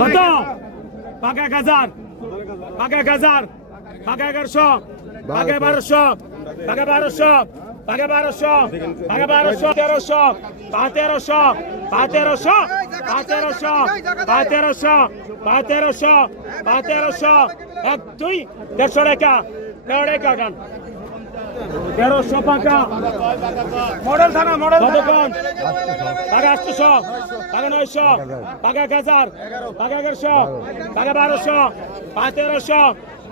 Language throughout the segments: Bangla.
কত পাকা এক হাজার পাকা এক হাজার পাকা এগারোশো! পাকা বারোশো! পাকা বারোশো! পাকা বারোশো! পাকা বারোশো! তেরোশো! পা তেরোশো! পা তেরোশো! পা তেরোশো! দুই, দেড়শো টাকা তেরো টাকা তেরোশো পাকা। মডেল থানা মডেল কতক্ষণ টাকা আটশোশো টাকা নয়শো টাকা এক হাজার টাকা এগারোশো টাকা বারোশো পাঁচ তেরোশো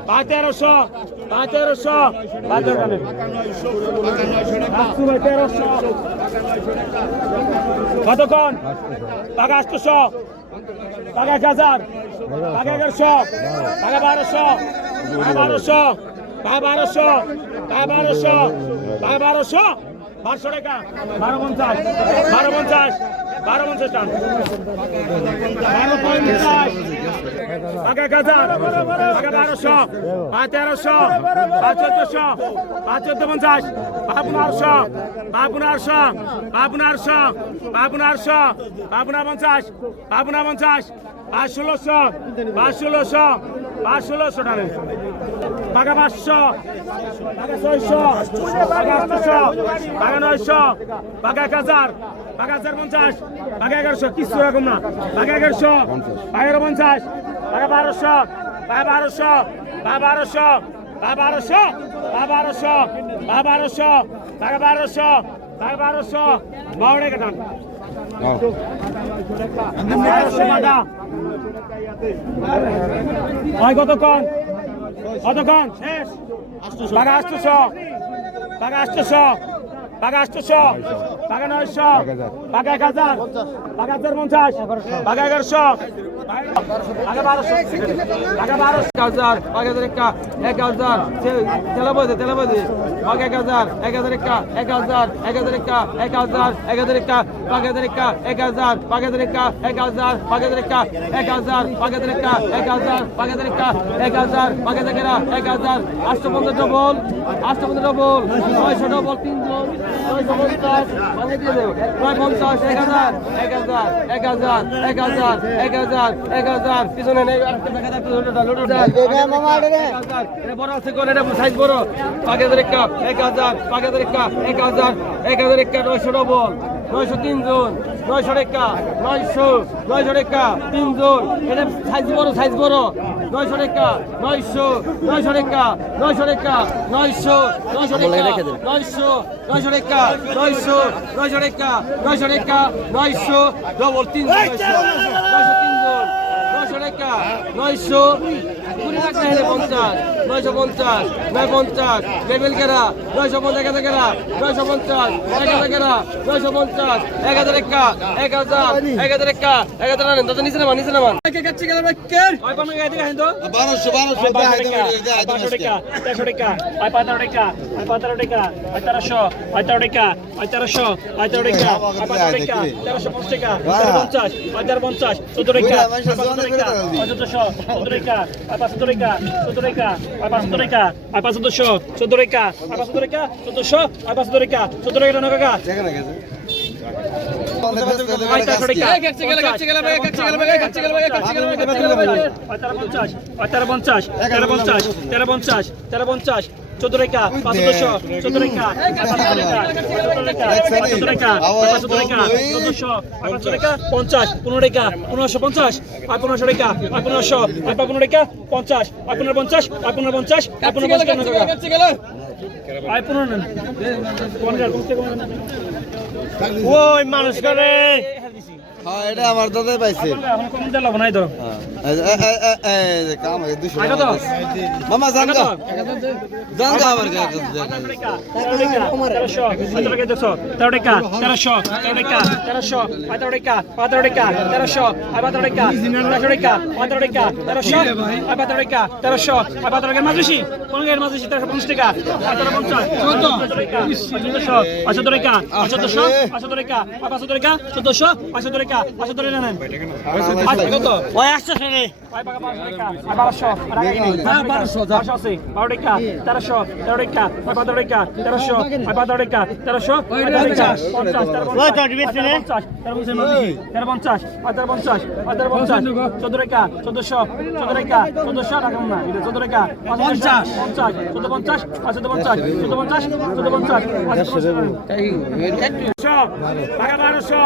পাঁচ তেরোশো পাঁচ তেরোশো পাঁচ তেরোশো। কতক্ষণ টাকা আটশোশো টাকা এক হাজার টাকা এগারোশো টাকা বারোশো বারোশো টাকা বারোশো টাকা বারোশো টাকা বারোশো বারোশো টাকা বারো পঞ্চাশ বারো পঞ্চাশ বারো পঞ্চাশ টান বারো পঞ্চাশ টাকা এক হাজার টাকা বারোশো পাঁচ তেরোশো পাঁচ চোদ্দশো পাঁচ চোদ্দ পঞ্চাশ পাঁচ পনেরোশো পাঁচ পনেরোশো পাঁচ পনেরোশো পাঁচ পনেরোশো পাঁচ পনেরো পঞ্চাশ পাঁচ পঞ্চাশ পাঁচ ষোলোশো ষোলোশো ষোলোশো টাকা পাকা পাঁচশো পাকা ছয়শো পাকা আটশো পাকা নয়শো পাকা এক হাজার পাকা হাজার পঞ্চাশ পাকা এগারোশো কিছু এরকম না। পাকা এগারোশো এগারো পঞ্চাশ পাকা বারোশো পাকা বারোশো পাকা বারোশো পাকা বারোশো পাকা বারোশো পাকা বারোশো পাকা বারোশো পাকা বারোশো। বারো টাকা টান বারোশো। টাকা হয় কতক্ষণ শেষ। বাঘা আসতেছ। বাঘা আসতেছ। টাকা আটশোশো টাকা নয়শো টাকা এক হাজার টাকা হাজার পঞ্চাশ টাকা এগারোশো টাকা বারোশো টাকা বারোশো এক হাজার এক হাজার একা এক হাজার তেলা বদে তেলা বদে পাক এক হাজার এক হাজার একা এক হাজার এক হাজার একা এক হাজার এক হাজার একা পাক হাজার একা এক হাজার পাক হাজার একা এক হাজার পাক হাজার একা এক হাজার পাক হাজার একা এক হাজার পাক হাজার একা এক হাজার পাক হাজার একা হাজার আটশো পঞ্চাশ ডবল আটশো পঞ্চাশ ডবল নয়শো ডবল তিনজন পঞ্চাশ এক হাজার এক হাজার এক হাজার এক হাজার এক হাজার এক হাজার পিছনে নেই বড় আছে করে এটা সাইজ বড় পাকে কাপ এক হাজার পাকে কাপ এক হাজার এক হাজার এক নয়শো ডবল নয়শো তিনজন নয়শো রেখা নয়শো নয়শো রেখা তিনজন এটা সাইজ বড় সাইজ বড় নয়শো রেখা নয়শো নয়শো রেখা নয়শো রেখা নয়শো নয়শো রেখা নয়শো নয়শো রেখা নয়শো নয়শো রেখা নয়শো রেখা নয়শো ডবল তিনজন নয়শো তিনজন নয়শো টাকা নয়শো কুড়ি টাকা হেলে পঞ্চাশ নয়শো পঞ্চাশ নয় পঞ্চাশ লেবেল কেরা নয়শো পঞ্চাশ এক হাজার কেরা নয়শো পঞ্চাশ এক হাজার কেরা নয়শো পঞ্চাশ এক হাজার একা এক হাজার এক হাজার একা এক হাজার আনেন দাদা নিচে নামান নিচে নামান। বারোশো বারোশো পাঁচশো টাকা তেরোশো টাকা আয় পনেরো টাকা আয় পনেরো টাকা আয় তেরোশো আয় তেরো টাকা আয় তেরোশো আয় তেরো টাকা আয় পনেরো টাকা তেরোশো পঞ্চাশ টাকা পঞ্চাশ চোদ্দ টাকা চোদ্দশো চোদ্দ টাকা আয় চোদ্দ রেখা চোদ্দ রেখা, আর পাঁচ চোদ্দ রেখা, আর পাঁচ চোদ্দশো, চোদ্দ রেখা, আর পাঁচ চোদ্দ রেখা, চোদ্দশো, আর পাঁচ চোদ্দ রেখা চোদ্দ রেখা নয় কাকা। পঞ্চাশ তেরো পঞ্চাশ তেরো পঞ্চাশ তেরো পঞ্চাশ চোদ্দ রেখা পাঁচশো রেখা চোদ্দ রেখা পঞ্চাশ পনেরো রেখা পনেরোশো পঞ্চাশ আর পনেরোশো রেখা আর পনেরোশো আর পনেরো রেখা পঞ্চাশ আর পনেরো পঞ্চাশ আর পনেরো পঞ্চাশ আর পনেরো পঞ্চাশ গেল পনেরো নেন ওই মানুষ করে হ্যাঁ এটা আমার দাদাই পাইছে এখন কম দিলে লাভ নাই তো কাম টাকা পাঁচশো ধরে নেন। কত? ওই একশো হ্যাঁ চোদ্দশো চোদ্দ টাকা চোদ্দশো টাকা না এটা চোদ্দ টাকা পঞ্চাশ পঞ্চাশ চোদ্দ পঞ্চাশ চোদ্দ পঞ্চাশ চোদ্দ পঞ্চাশ চোদ্দ পঞ্চাশ বারোশো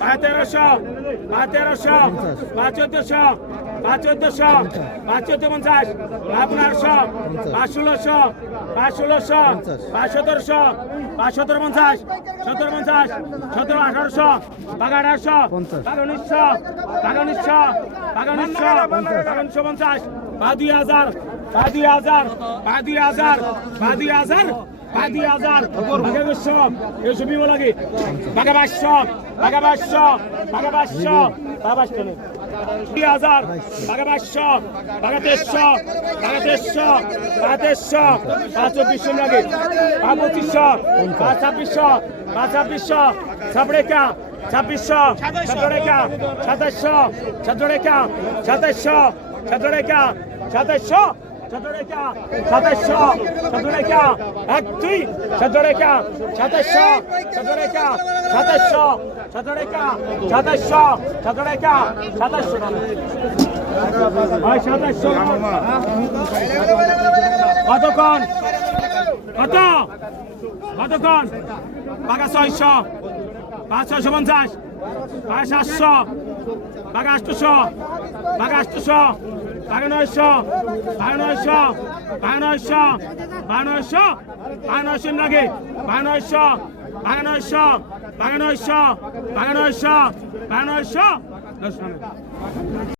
বারো তেরোশো তেরোশো চোদ্দশো পাঁচ চোদ্দশো পাঁচ চোদ্দ পঞ্চাশ পাঁচ পনেরোশো পাঁচ ষোলোশো পাঁচ ষোলোশো পাঁচ সতেরোশো পাঁচ সতেরো পঞ্চাশ সতেরো পঞ্চাশ সতেরো আঠারোশো বাঘ আঠারোশো বাঘ উনিশশো বাঘ উনিশশো বাঘ উনিশশো বাঘ উনিশশো পঞ্চাশ বা দুই হাজার বা দুই হাজার বা দুই হাজার বা দুই হাজার বা দুই হাজার বিমো লাগে বাইশশো বাইশশো বাইশশো বাইশশো দুই হাজার, ভাগে বাইশশো, ভাগে তেইশশো ভাগে তেইশশো ভাগে তেইশশো, পাঁচ চব্বিশশো লাগে। বা পঁচিশশো, পাঁচ ছাব্বিশশো পাঁচ ছাব্বিশশো ছাপড়েকা ছাব্বিশশো ছাত্রেকা সাতাশশো ছাত্রেকা সাতাশশো ছাত্রেকা সাতাশশো ছাত্ররেখা সাতাশশো ছাত্ররেখা এক, দুই ছাত্ররেখা সাতাশশো ছাত্ররেখা সাতাশশো ছাত্ররেখা সাতাশশো ছাত্ররেখা সাতাশশো। সাতাশশো। কতক্ষণ? কত? কতক্ষণ? বাঘা ছয়শো পাঁচ ছয়শো পঞ্চাশ, বাঘা সাতশো, বাঘা আটশোশো বাঘা আটশোশো নয়শো বাঘা নয়শো বাঘা নয়শো লাগে বাঘা নয়শো বাঘা নয়শো বাঘা